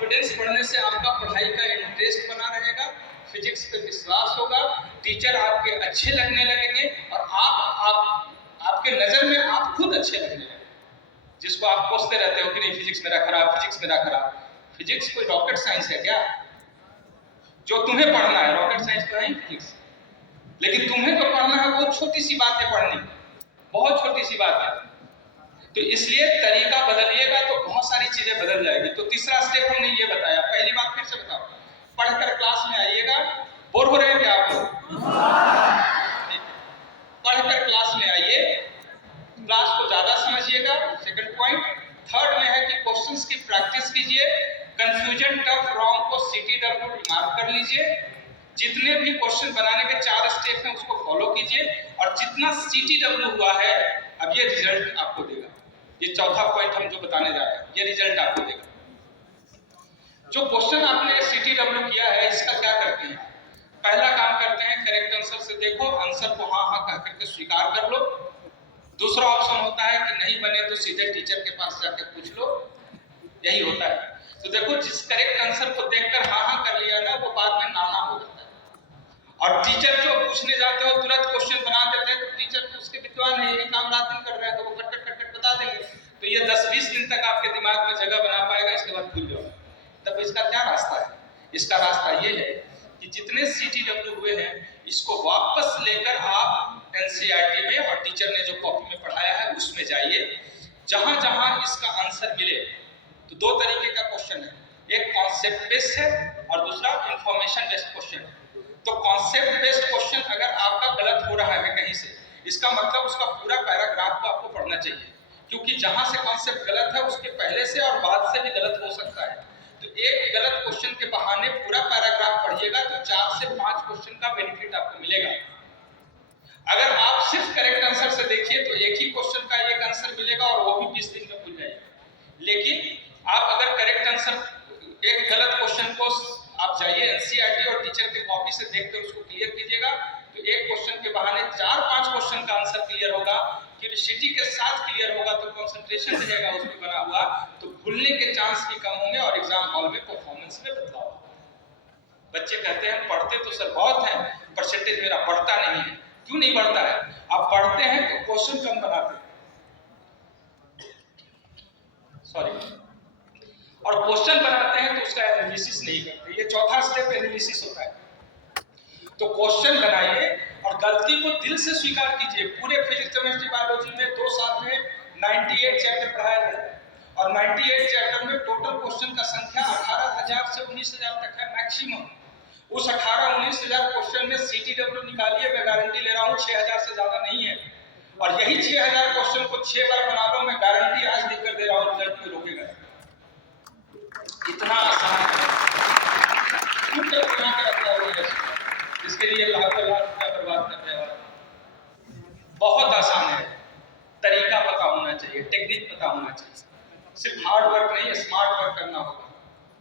Confidence बढ़ने से आपका पढ़ाई का इंटरेस्ट बना रहेगा, फिजिक्स पे विश्वास होगा, टीचर आपके अच्छे लगने लगेंगे और आपके नजर में आप खुद अच्छे लगने लगेंगे। जिसको आप कोसते रहते हो कि नहीं फिजिक्स मेरा खराब, फिजिक्स मेरा खराब, फिजिक्स कोई रॉकेट साइंस है क्या? जो तुम्हें पढ़ना है रॉकेट साइंस तो है ही फिजिक्स, लेकिन तुम्हें तो पढ़ना है बहुत छोटी सी बात है पढ़नी, बहुत छोटी सी बात है। तो इसलिए तरीका बदलिएगा तो बहुत सारी चीजें बदल जाएगी। तो तीसरा स्टेप हमने ये बताया। पहली बात फिर से बताओ, पढ़कर क्लास में आइएगा। बोर हो रहे हैं क्या आप लोग? पढ़कर क्लास में आइए, क्लास को ज्यादा समझिएगा, सेकंड पॉइंट। थर्ड में है कि क्वेश्चंस की प्रैक्टिस कीजिए, कंफ्यूजन टफ रॉन्ग को CTW मार्क कर लीजिए, जितने भी क्वेश्चन बनाने के 4 स्टेप हैं उसको फॉलो कीजिए, और जितना CTW हुआ है अब ये रिजल्ट आपको देगा। ये चौथा पॉइंट हम जो बताने जा रहे हैं, ये रिजल्ट आपको देगा। जो क्वेश्चन आपने CTW किया है इसका क्या करते हैं? पहला काम करते हैं करेक्ट आंसर से देखो, आंसर को हाँ हाँ कह करके स्वीकार कर लो। दूसरा ऑप्शन होता है कि नहीं बने तो सीधे टीचर के पास जाके पूछ लो, यही होता है। तो देखो जिस करेक्ट आंसर को देखकर हाँ हाँ कर लिया ना वो बाद में नाना हो जाता है, और टीचर जो पूछने जाते हो तुरंत क्वेश्चन बना देते हैं, तो टीचर उसके विद्वान है, यही काम रात दिन कर रहे हैं तो वो कट कट कट कट बता देंगे, तो ये 10-20 दिन तक आपके दिमाग में जगह बना पाएगा, इसके बाद भूल जाओ। तब इसका क्या रास्ता है? इसका रास्ता ये है कि जितने CTW हुए हैं इसको वापस लेकर आप NCERT में और टीचर ने जो कॉपी में पढ़ाया है उसमें जाइए। जहां जहां इसका आंसर मिले, तो 2 तरीके का क्वेश्चन है, एक कॉन्सेप्ट बेस्ड है और दूसरा इंफॉर्मेशन बेस्ड क्वेश्चन है। तो कॉन्सेप्ट बेस्ड क्वेश्चन अगर आपका गलत हो रहा है कहीं से, इसका मतलब उसका पूरा पैराग्राफ को आपको पढ़ना चाहिए, क्योंकि जहां से कॉन्सेप्ट गलत है उसके पहले से और बाद से भी गलत हो सकता है। तो एक गलत क्वेश्चन के बहाने पूरा पैराग्राफ पढ़िएगा तो 4 से 5 क्वेश्चन का बेनिफिट आपको मिलेगा। अगर आप सिर्फ करेक्ट आंसर से देखिए तो एक ही क्वेश्चन का एक आंसर मिलेगा और वो भी 20 दिन में भूल जाएगा। लेकिन आप अगर करेक्ट आंसर, एक गलत क्वेश्चन को आप जाइए NCERT और टीचर की कॉपी से देखकर उसको क्लियर कीजिएगा, तो एक क्वेश्चन के बहाने 4-5 क्वेश्चन का आंसर क्लियर होगा, क्यूरियोसिटी के साथ क्लियर होगा, तो कंसंट्रेशन रहेगा उसमें बना हुआ, तो भूलने के चांस भी कम होंगे और एग्जाम हॉल में परफॉर्मेंस में बदलाव होगा। बच्चे कहते हैं पढ़ते तो सर बहुत है, परसेंटेज मेरा बढ़ता नहीं है। क्यों नहीं बढ़ता है? आप पढ़ते हैं तो क्वेश्चन कम बनाते हैं, सॉरी, और क्वेश्चन बनाते हैं तो उसका एनालिसिस नहीं करते। ये चौथा स्टेप एनालिसिस होता है। तो क्वेश्चन बनाइए और गलती को दिल से स्वीकार कीजिए। पूरे फिजिक्स केमिस्ट्री बायोलॉजी में 2 साल में 98 चैप्टर पढ़ाया गया और 98 चैप्टर में टोटल क्वेश्चन का संख्या 18,000 से 19,000 तक है मैक्सिमम। उस 18-19,000 क्वेश्चन में CTW निकालिए, मैं गारंटी ले रहा हूँ 6,000 से ज्यादा नहीं है। और यही 6,000 क्वेश्चन को 6 बार बना लो, मैं गारंटी आज लिख कर दे रहा हूँ रिजल्ट में रोकेगा। इतना आसान है, इसके लिए लाखों लाख रुपया बर्बाद कर रहे हो। बहुत आसान है, तरीका पता होना चाहिए, टेक्निक पता होना चाहिए। सिर्फ हार्ड वर्क नहीं, स्मार्ट वर्क करना होगा,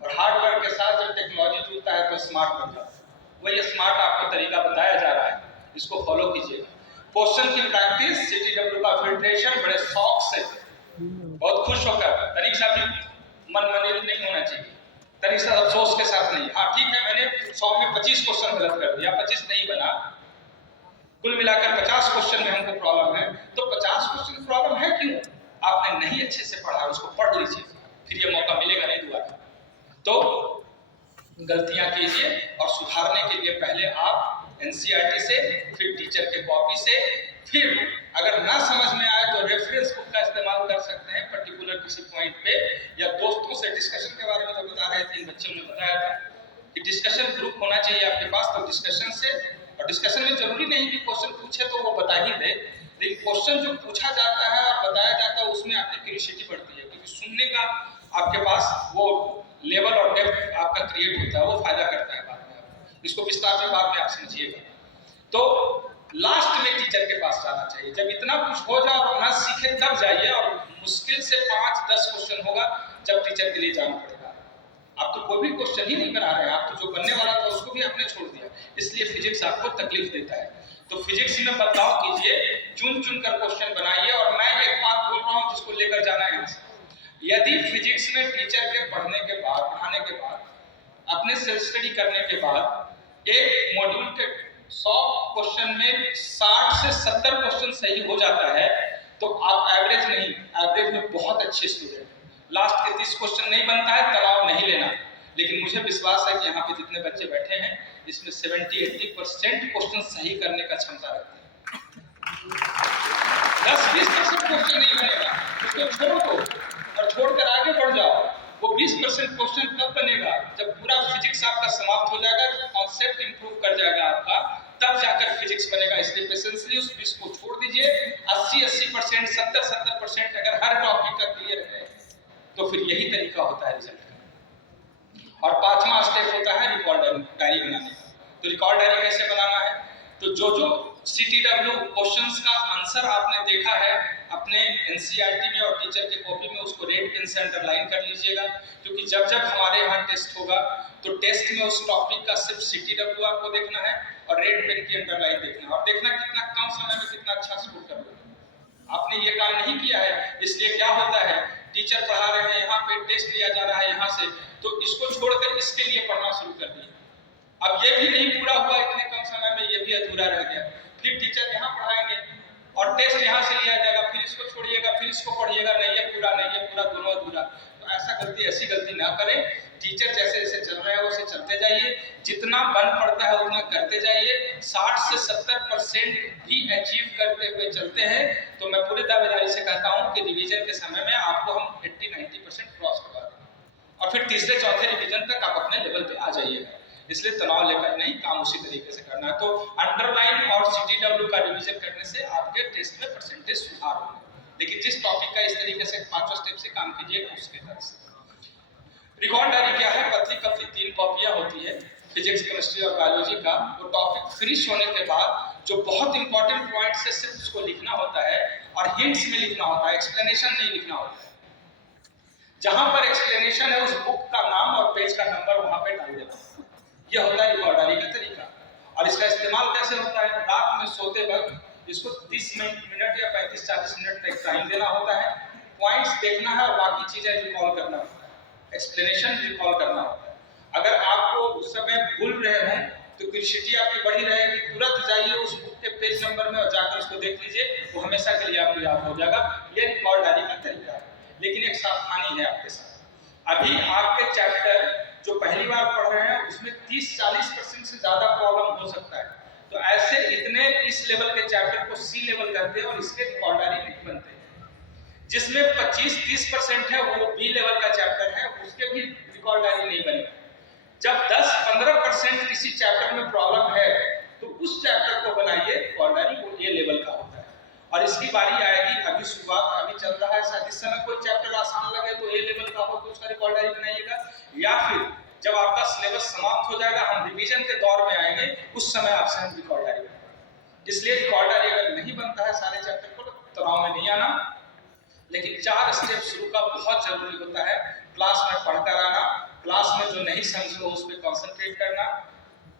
और हार्ड वर्क के साथ जब टेक्नोलॉजी जुड़ता है तो स्मार्ट बन जाता है। वही स्मार्ट आपको तरीका बताया जा रहा है, इसको फॉलो कीजिएगा। क्वेश्चन की प्रैक्टिस, CTW का फिल्ट्रेशन बड़े शौक से, बहुत खुश होकर, तनिक सा भी मनमनिल नहीं होना चाहिए, तनिक सा अफसोस के साथ नहीं। हाँ ठीक है, मैंने 100 में 25 क्वेश्चन गलत कर दिया, 25 नहीं बना, कुल मिलाकर 50 क्वेश्चन में हमको प्रॉब्लम है। तो 50 क्वेश्चन प्रॉब्लम है क्यों? आपने नहीं अच्छे से पढ़ा, उसको पढ़ लीजिए, फिर ये मौका मिलेगा नहीं दोबारा। तो गलतियां कीजिए और सुधारने के लिए पहले आप NCERT से, फिर टीचर के कॉपी से, फिर अगर ना समझ में आए तो रेफरेंस बुक का इस्तेमाल कर सकते हैं पर्टिकुलर किसी पॉइंट पे, या दोस्तों से डिस्कशन के बारे में जो बता रहे थे इन बच्चों ने बताया था कि डिस्कशन ग्रुप होना चाहिए आपके पास, तो डिस्कशन से, और डिस्कशन में जरूरी नहीं कि क्वेश्चन पूछे तो वो बता ही दे, लेकिन क्वेश्चन जो पूछा जाता है और बताया जाता है उसमें आपकी क्यूरियोसिटी बढ़ती है, क्योंकि सुनने का आपके पास वो लेवल और डेप्थ आपका क्रिएट होता है, वो फायदा करता है बाद में। इसको विस्तार से बाद में आप समझिएगा। तो लास्ट में टीचर के पास जाना चाहिए, जब इतना कुछ हो जाए और ना सीखे तब जाइए, और मुश्किल से 5-10 क्वेश्चन होगा जब टीचर के लिए जाना पड़ेगा। आप तो कोई भी क्वेश्चन ही नहीं बना रहे हैं, आप तो जो बनने वाला था उसको भी आपने छोड़ दिया, इसलिए फिजिक्स आपको तकलीफ देता है। तो फिजिक्स में बदलाव कीजिए, चुन चुन कर क्वेश्चन बनाइए। और मैं एक बात बोल रहा हूँ जिसको लेकर जाना है, यदि फिजिक्स में टीचर के पढ़ाने के सेल्फ स्टडी करने के बाद एक मॉड्यूल के 100 क्वेश्चन में 60 से 70 क्वेश्चन सही हो जाता है तो आप एवरेज नहीं, एवरेज में बहुत अच्छे स्टूडेंट। लास्ट के 30 क्वेश्चन नहीं बनता है, तनाव नहीं लेना। लेकिन मुझे विश्वास है कि यहाँ पे जितने बच्चे बैठे हैं इसमें 70-80% क्वेश्चन सही करने का क्षमता रखते हैं। 10-20% क्वेश्चन नहीं बनेगा, उसको छोड़ दो और छोड़कर आगे बढ़ जाओ। वो 20% क्वेश्चन कब बनेगा? जब पूरा फिजिक्स आपका समाप्त हो जाएगा, कॉन्सेप्ट इंप्रूव कर जाएगा आपका, तब जाकर फिजिक्स बनेगा। इसलिए पेशेंसली उस 20 को छोड़ दीजिए। 80-80%, 70-70% अगर हर टॉपिक का क्लियर है तो फिर यही तरीका होता है रिजल्ट का। और 5वां स्टेप होता है रिकॉर्ड डायरी बनाने का। तो रिकॉर्ड डायरी कैसे बनाना है? तो जो CTW क्वेश्चंस का आंसर आपने देखा है अपने NCERT में और टीचर के कॉपी में, उसको रेड पेन से अंडरलाइन कर लीजिएगा। क्योंकि जब जब हमारे यहाँ टेस्ट होगा तो टेस्ट में उस टॉपिक का सिर्फ CTW आपको देखना है और रेड पेन की अंडरलाइन देखना है, और देखना कितना कम समय में कितना अच्छा स्कोर कर लोगे। आपने ये काम नहीं किया है, इसलिए क्या होता है, टीचर पढ़ा रहे हैं, यहाँ पे टेस्ट लिया जा रहा है यहाँ से, तो इसको छोड़कर इसके लिए पढ़ना शुरू कर दिया। अब ये भी नहीं पूरा हुआ इतने कम समय में, ये भी अधूरा रह गया। फिर टीचर यहाँ पढ़ाएंगे और टेस्ट यहाँ से लिया जाएगा, फिर इसको छोड़िएगा, फिर इसको पढ़िएगा, नहीं है पूरा, नहीं है पूरा, दोनों अधूरा। तो ऐसी गलती ना करें। टीचर जैसे जैसे चल रहा है वैसे चलते जाइए, जितना बन पड़ता है उतना करते जाइए। 60 से 70% भी अचीव करते हुए चलते हैं तो मैं पूरी दावेदारी से कहता हूँ कि रिवीजन के समय में आपको हम 80-90% क्रॉस करवा देंगे और फिर तीसरे चौथे रिवीजन तक आप अपने लेवल पे आ जाइएगा। इसलिए तनाव लेकर नहीं, काम उसी तरीके से करना है। तो अंडरलाइन और CTW का रिवीजन करने से आपके टेस्ट में परसेंटेज सुधार होगा। लेकिन जिस टॉपिक का इस तरीके से 5 स्टेप से काम कीजिएगा उसके तरह से। रिकॉर्ड डायरी क्या है? पतली पतली 3 कॉपियां होती है फिजिक्स, केमिस्ट्री और बायोलॉजी का। वो टॉपिक फिनिश होने के बाद जो बहुत इंपॉर्टेंट पॉइंट है सिर्फ उसको लिखना होता है और हिंट्स में लिखना होता है, एक्सप्लेनेशन नहीं लिखना होता है। जहां पर एक्सप्लेनेशन है उस बुक का नाम और पेज का नंबर वहां पे डाल देना। यह होता है रिकॉर्ड डायरी का तरीका। और इसका इस्तेमाल कैसे होता है? रात में सोते वक्त इसको 30 मिनट या 35-40 मिनट तक टाइम देना होता है। पॉइंट्स देखना है और बाकी चीजें रिकॉल करना होता है, एक्सप्लेनेशन रिकॉल करना होता है। अगर आपको उस समय भूल रहे हैं तो क्यूरियोसिटी आपकी बढ़ी रहेगी, तुरंत जाइए उस बुक के पेज नंबर में और जाकर उसको देख लीजिए, वो हमेशा के लिए आपको याद हो जाएगा। ये रिकॉर्ड डायरी का तरीका है। लेकिन एक सावधानी है आपके साथ, अभी आपके चैप्टर जो पहली बार पढ़ रहे हैं उसमें 30-40% से ज्यादा प्रॉब्लम हो सकता है। तो ऐसे इतने इस लेवल के चैप्टर को C लेवल करते हैं और इसके रिकॉर्ड डायरी नहीं बनते। जिसमें 25-30% है वो B लेवल का चैप्टर है, उसके भी रिकॉर्ड डायरी नहीं बनेगा। जब 10-15% किसी चैप्टर में प्रॉब्लम है तो उस चैप्टर को बनाइए रिकॉर्ड डायरी, वो A लेवल का होता है। और इसकी बारी आएगी, अभी शुरुआत अभी चल रहा है, शायद इस समय कोई चैप्टर आसान लगे तो A लेवल का हो तो उसका रिकॉर्ड डायरी बनाइएगा, या फिर जब आपका सिलेबस समाप्त हो जाएगा, हम रिवीजन के दौर में आएंगे, उस समय आपसे हम रिकॉर्ड डायरी बनाएंगे। इसलिए रिकॉर्ड डायरी अगर नहीं बनता है सारे चैप्टर को, तो तनाव में नहीं आना। लेकिन 4 स्टेप शुरू का बहुत जरूरी होता है। क्लास में पढ़कर आना, क्लास में जो नहीं समझो उस पर कॉन्सेंट्रेट करना,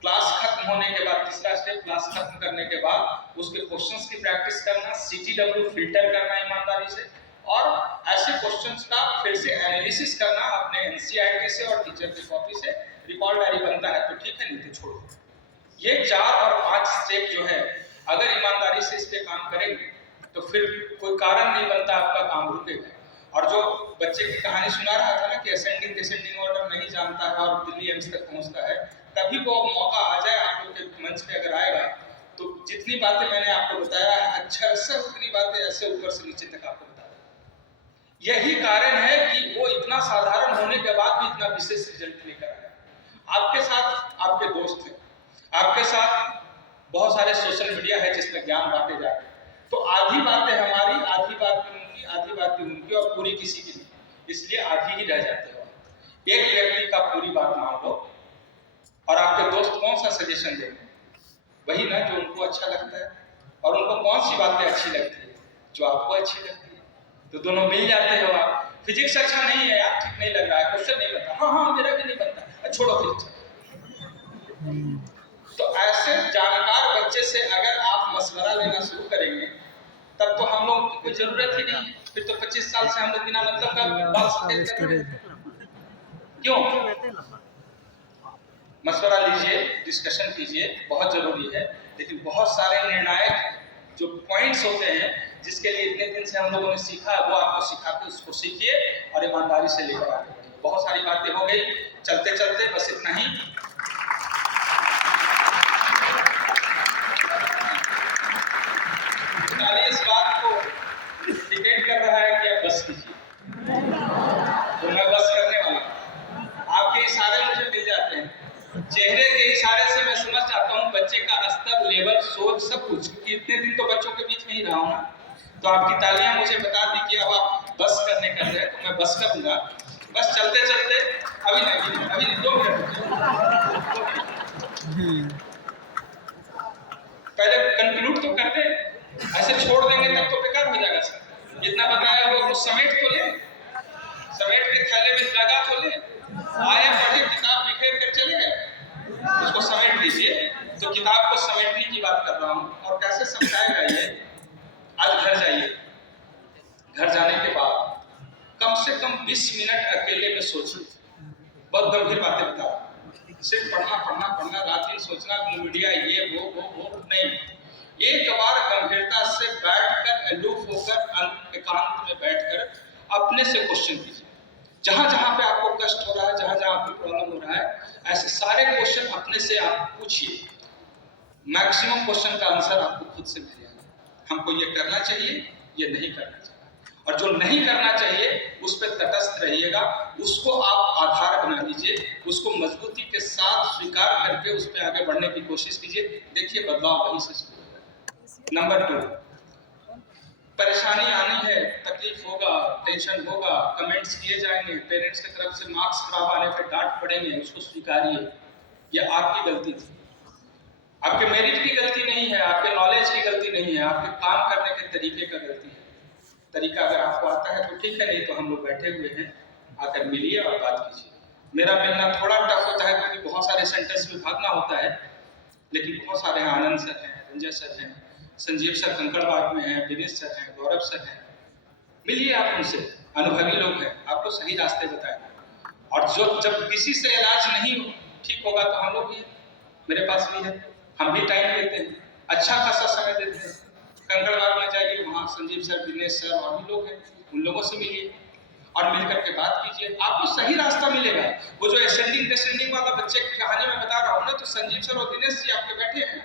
क्लास खत्म होने के बाद तीसरा स्टेप, क्लास खत्म करने के बाद उसके क्वेश्चंस की प्रैक्टिस करना, CTW फिल्टर करना ईमानदारी से, और ऐसे क्वेश्चंस का फिर से एनालिसिस करना अपने NCERT से और टीचर की कॉपी से। रिकॉर्ड डायरी बनता है तो ठीक है, नहीं तो छोड़ो। ये 4 और 5 स्टेप जो है, अगर ईमानदारी से इस पे काम करेंगे तो फिर कोई कारण नहीं बनता आपका काम रुकेगा। और जो बच्चे की कहानी सुना रहा था ना कि असेंडिंग डिसेंडिंग ऑर्डर नहीं जानता है और दिल्ली एम्स तक पहुंचता है, कभी वो मौका आ जाए आप लोग के मंच पे अगर आएगा तो जितनी बातें मैंने आपको बताया है अच्छा से उतनी बातें ऐसे ऊपर से नीचे तक आपको बता दें। यही कारण है कि वो इतना साधारण होने के बाद भी इतना विशेष रिजल्ट लेकर आया। आपके साथ आपके दोस्त हैं, आपके साथ बहुत सारे सोशल मीडिया है जिसमें ज्ञान बांटे जा रहे हैं, तो आधी बातें हमारी, आधी बातें उनकी, आधी बातें उनकी और पूरी किसी की नहीं, इसलिए आधी ही रह जाते हो। एक व्यक्ति का पूरी बात मान लो और आपके दोस्त कौन सा सजेशन देंगे? वही ना जो उनको अच्छा लगता है। और उनको कौन सी बातें अच्छी लगती है? जो आपको अच्छी लगती है। तो दोनों मिल जाते हो आप। फिजिक्स अच्छा नहीं है यार, ठीक नहीं लग रहा है, क्वेश्चन नहीं बनता, हाँ मेरा भी नहीं बनता, छोड़ो फिजिक्स। तो ऐसे जानकार बच्चे से अगर आप मशवरा लेना शुरू करेंगे तब तो हम लोगों की कोई जरूरत ही नहीं है। फिर तो 25 साल से हम लोग बिना मतलब का बात करते हैं। क्यों? मशवरा लीजिए, डिस्कशन कीजिए, बहुत ज़रूरी है। लेकिन बहुत सारे निर्णायक जो पॉइंट्स होते हैं जिसके लिए इतने दिन से हम लोगों ने सीखा, वो आपको सिखा के उसको सीखिए और ईमानदारी से लेकर आगे बढ़िए। बहुत सारी बातें हो गई, चलते चलते बस इतना ही। इस बात को इंडिकेट कर रहा है कि आप बस कीजिए, तो मैं बस करने वाला हूं। आपके इशारे मुझे मिल जाते हैं, चेहरे के इशारे से मैं समझ जाता हूँ बच्चे का स्तर, लेवल, सोच, सब कुछ, क्योंकि इतने दिन तो बच्चों के बीच में ही रहा हूँ ना। तो आपकी तालियां मुझे बता दी कि अब आप बस करने कर रहे हैं, तो मैं बस करूंगा। बस चलते चलते अभी 2 मिनट पहले कंक्लूड तो करते, ऐसे छोड़ देंगे तब तो बेकार हो जाएगा सर। जितना बताया हुआ वो समेट तो ले, समेट के थैले में लगा तो ले। आए पढ़े, किताब बिखेर कर चले गए, उसको समेट लीजिए। तो किताब को समेटने की बात कर रहा हूँ। और कैसे समझाएगा ये? आज घर जाइए, घर जाने के बाद कम से कम 20 मिनट अकेले में सोचिए। बहुत गंभीर बातें बता रहा हूँ। सिर्फ पढ़ना पढ़ना पढ़ना, रात दिन सोचना मीडिया ये वो नहीं। एक बार गंभीरता से बैठकर, अलूफ होकर, एकांत में बैठकर अपने से क्वेश्चन कीजिए। जहां जहां पे आपको कष्ट हो रहा है, जहां जहां आपको प्रॉब्लम हो रहा है, ऐसे सारे क्वेश्चन अपने से आप पूछिए। मैक्सिमम क्वेश्चन का आंसर आपको खुद से मिल जाएगा। हमको ये करना चाहिए, ये नहीं करना चाहिए, और जो नहीं करना चाहिए उस पर तटस्थ रहिएगा। उसको आप आधार बना लीजिए, उसको मजबूती के साथ स्वीकार करके उस पर आगे बढ़ने की कोशिश कीजिए। देखिए बदलाव वहीं से शुरू होगा। नंबर 2, परेशानी आनी है, तकलीफ होगा, टेंशन होगा, कमेंट्स किए जाएंगे, पेरेंट्स की तरफ से मार्क्स खराब आने पर डांट पड़ेंगे, उसको स्वीकारिए। ये आपकी गलती थी, आपके मेरिट की गलती नहीं है, आपके नॉलेज की गलती नहीं है, आपके काम करने के तरीके का गलती है। तरीका अगर आपको आता है तो ठीक है, नहीं तो हम लोग बैठे हुए हैं, आकर मिलिए और बात कीजिए। मेरा मिलना थोड़ा टफ होता है क्योंकि बहुत सारे सेंटर्स में भागना होता है, लेकिन बहुत सारे हैं, आनंद सर हैं, रंजय सर हैं, संजीव सर कंकड़बाग में हैं, दिनेश सर हैं, गौरव सर हैं। मिलिए आप उनसे, अनुभवी लोग हैं, आपको सही रास्ते बताएंगे। और जो जब किसी से इलाज नहीं ठीक होगा तो हम लोग भी, मेरे पास भी है, हम भी टाइम देते हैं, अच्छा खासा समय देते हैं। कंकड़बाग में जाइए, वहाँ संजीव सर, दिनेश सर और भी लोग हैं, उन लोगों से मिलिए और मिलकर के बात कीजिए, आपको सही रास्ता मिलेगा। वो जो असेंडिंग डिसेंडिंग वाला बच्चे की कहानी में बता रहा हूँ ना, तो संजीव सर और दिनेश जी आपके बैठे हैं,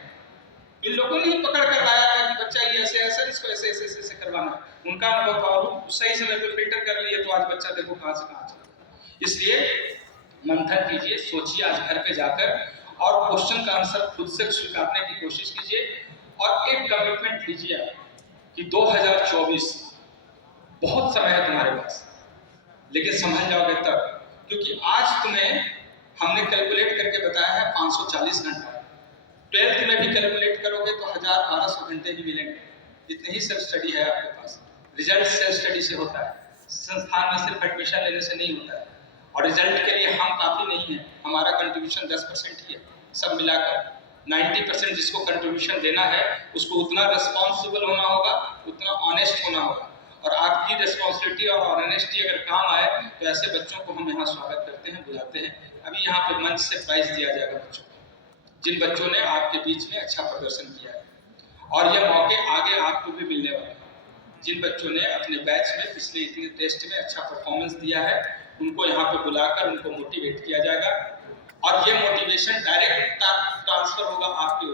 इन लोगों ने ही पकड़ कर लाया था कि बच्चा ये ऐसे ऐसे, इसको ऐसे ऐसे ऐसे करवाना। उनका अनुभव था और सही समय पर फिल्टर कर लिए, तो आज बच्चा देखो कहाँ से कहाँ चला। इसलिए मंथन कीजिए, सोचिए आज घर पे जाकर, और क्वेश्चन का आंसर खुद से स्वीकारने की कोशिश कीजिए। और एक कमिटमेंट लीजिए कि 2024 बहुत समय है तुम्हारे पास, लेकिन समझ जाओगे तब, क्योंकि आज तुम्हें हमने कैलकुलेट करके बताया है 540 घंटा। 12th में भी कैलकुलेट करोगे तो 1000-1200 घंटे ही मिलेंगे। इतनी ही सेल्फ स्टडी है आपके पास। रिजल्ट सेल्फ स्टडी से होता है, संस्थान में सिर्फ एडमिशन लेने से नहीं होता है। और रिजल्ट के लिए हम काफ़ी नहीं है, हमारा कंट्रीब्यूशन 10% ही है। सब मिलाकर 90% जिसको कंट्रीब्यूशन देना है उसको उतना रिस्पॉन्सिबल होना होगा, उतना ऑनेस्ट होना होगा। और आपकी रिस्पॉन्सिबिलिटी और ऑनेस्टी अगर काम आए तो ऐसे बच्चों को हम यहाँ स्वागत करते हैं, बुलाते हैं। अभी यहाँ पे मंच से प्राइज दिया जाएगा बच्चों को, जिन बच्चों ने आपके बीच में अच्छा प्रदर्शन किया है। और ये मौके आगे आपको भी मिलने वाले हैं। जिन बच्चों ने अपने बैच में पिछले इतने टेस्ट में अच्छा परफॉर्मेंस दिया है, उनको यहाँ पे बुलाकर उनको मोटिवेट किया जाएगा। और ये मोटिवेशन डायरेक्ट ट्रांसफर होगा आपकी